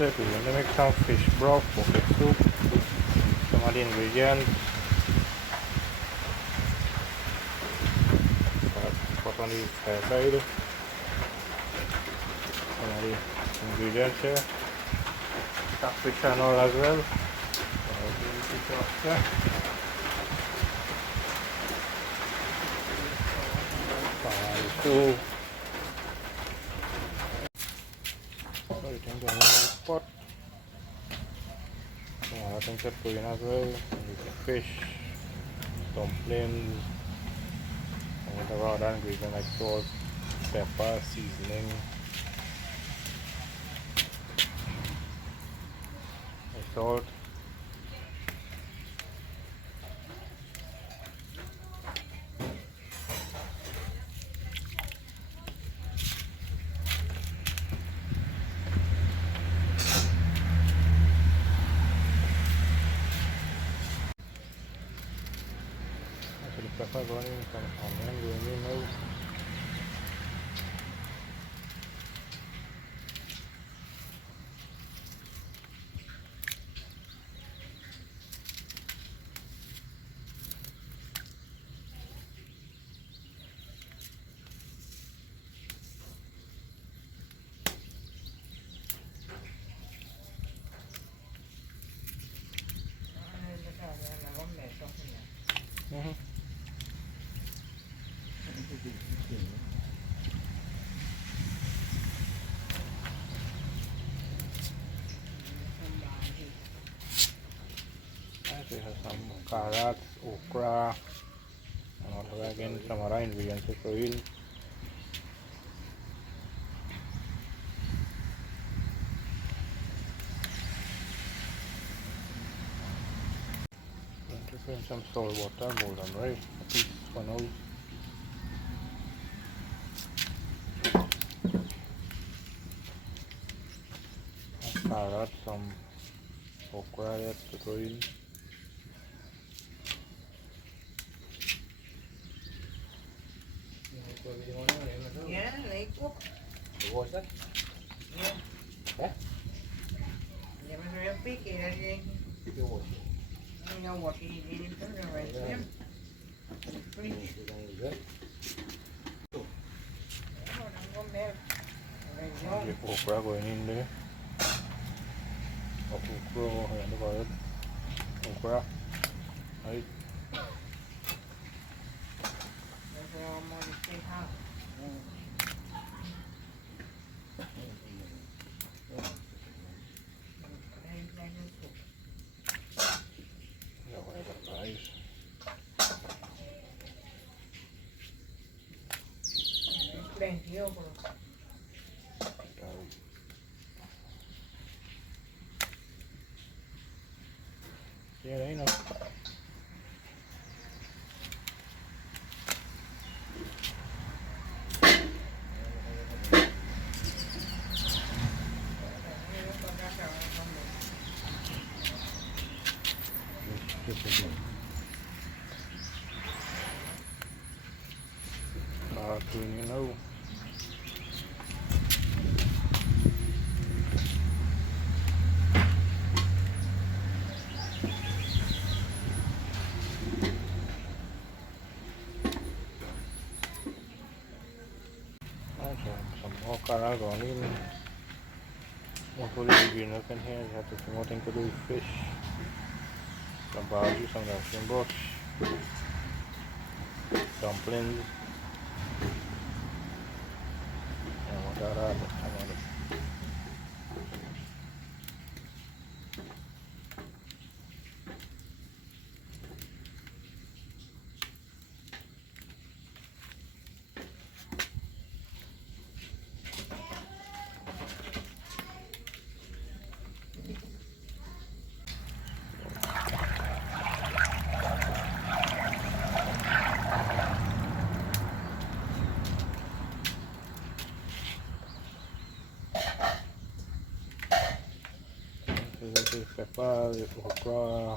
that we're going to make some fish broth, pocket soup, some of the ingredients. Put on the Fireside, some of the ingredients here, catfish and all as well. So everything going in the pot. Yeah, I think that's going as well. The fish, dumplings, and whatever other ingredients like salt, pepper, seasoning, salt. So the pepper going in, some onion going in now. We have some carrots, okra, and also again some other ingredients to throw in. Going to put in some salt water, mold them right, at least for now. Some carrots, some okra there to throw in. Yeah, like cook. Was that? Yeah. Yeah? Yeah, but real picky, I think. You was. You know what he did in front of right there. Pretty. The okra going in there. Okra, and the okra. Right. Yeah, whatever, nice. Plenty of Yeah, they know. You know. Some more color going in. Hopefully the green up in here. You have to some more thing to do with fish. Some barbecue, some Russian broth, dumplings, and what that this is pepper, okra,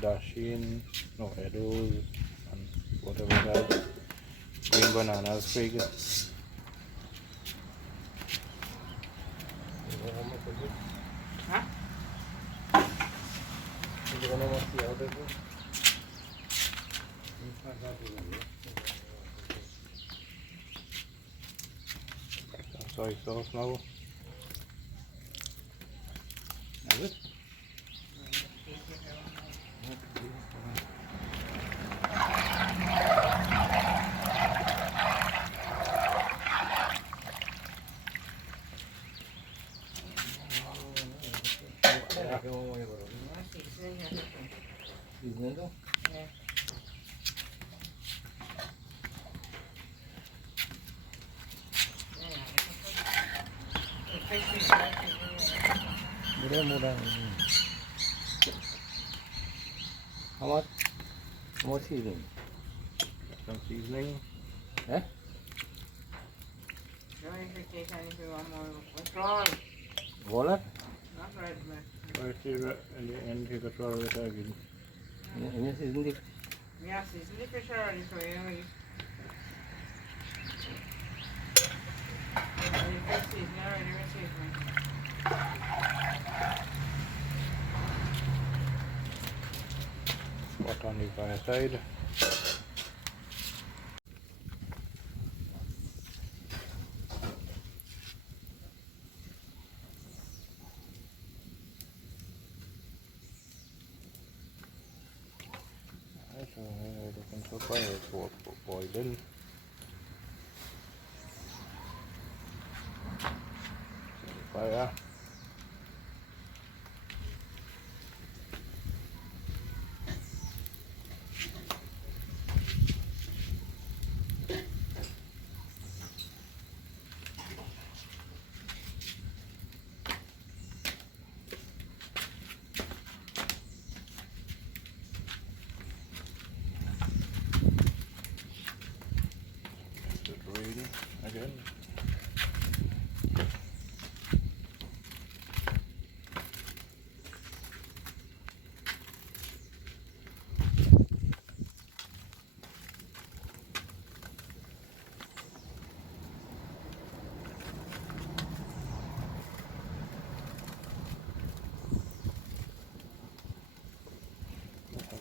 dashin, no edos, and whatever that. Green bananas, fig. Hah? Hindi ko naman siya order ko. Some soy sauce now. Good. Seasoning to? Yeah. Murah-murah. How much? How much seasoning? Some seasoning. Eh? No, if you take anything one more, what's wrong? Wallet? Not right, man. Right here in the end, you got all it again. Ini seasoning. Yeah, season the fish already, so you know you. You can season already, you season. Spot on the fireside. Right, so looking so far, it's boiling. Fire. It's ready again.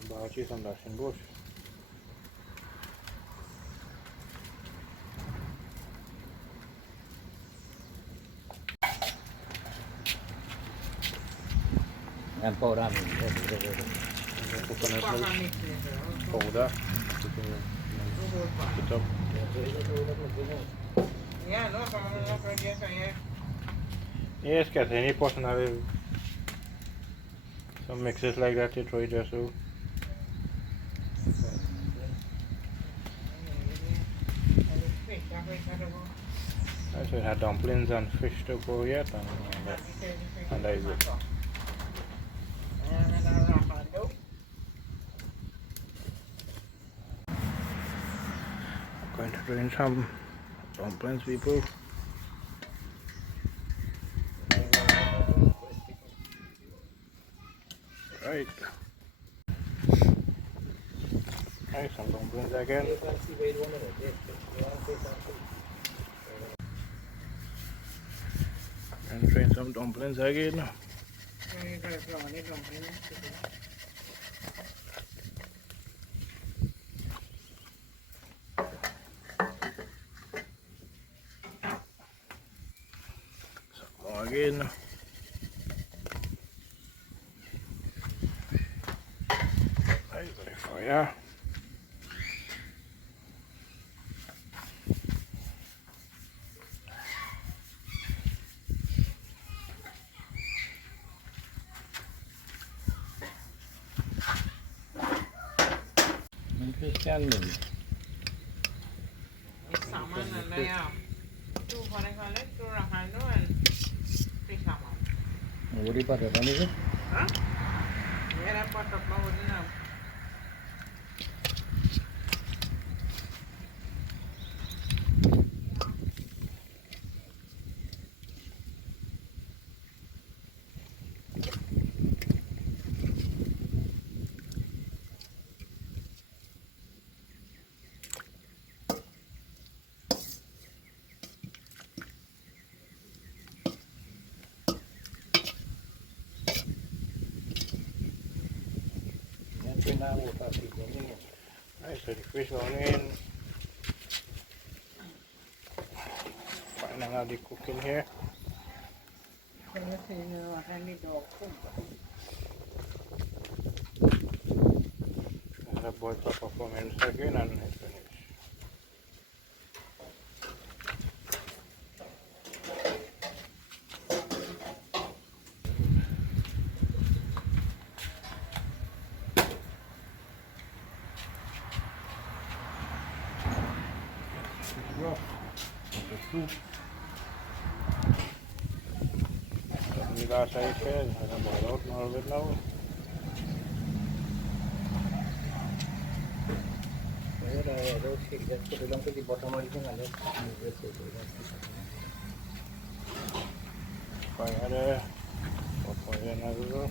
Bahçe sandarsın boş. And pour down. Coconut Fuck, milk I mix it. powder. Put up. Yeah, no, I'm not ready yet, yeah. Yes, get any person have some mixes like that you try there so. I should have dumplings and fish to go yet and I will. Going to drain some dumplings people. Right. Try some dumplings again. And try some dumplings again. Some more again. Right, very fire. Christian milk. Salmon and yeah. Two for the color, two rahano and three salmon. What do you put it on? Is it? Huh? Where I put up my wooden now water seasoning. Right, so the fish going in. Finding out the cooking here. คนละทีนึงว่าให้นี่ดอกคุ้ม Let that boil for a couple of minutes again and it's finished. Broth, the soup. The last I said, I don't boil out all of it now. Just put it down to the bottom of the thing and then press it. Fire there. Put fire in as well.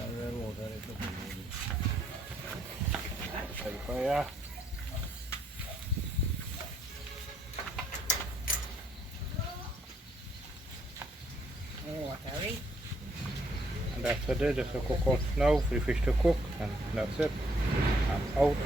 And then water it. Fire. Oh, Harry. And that's it, just a cook out now for the fish to cook, and that's it. I'm out.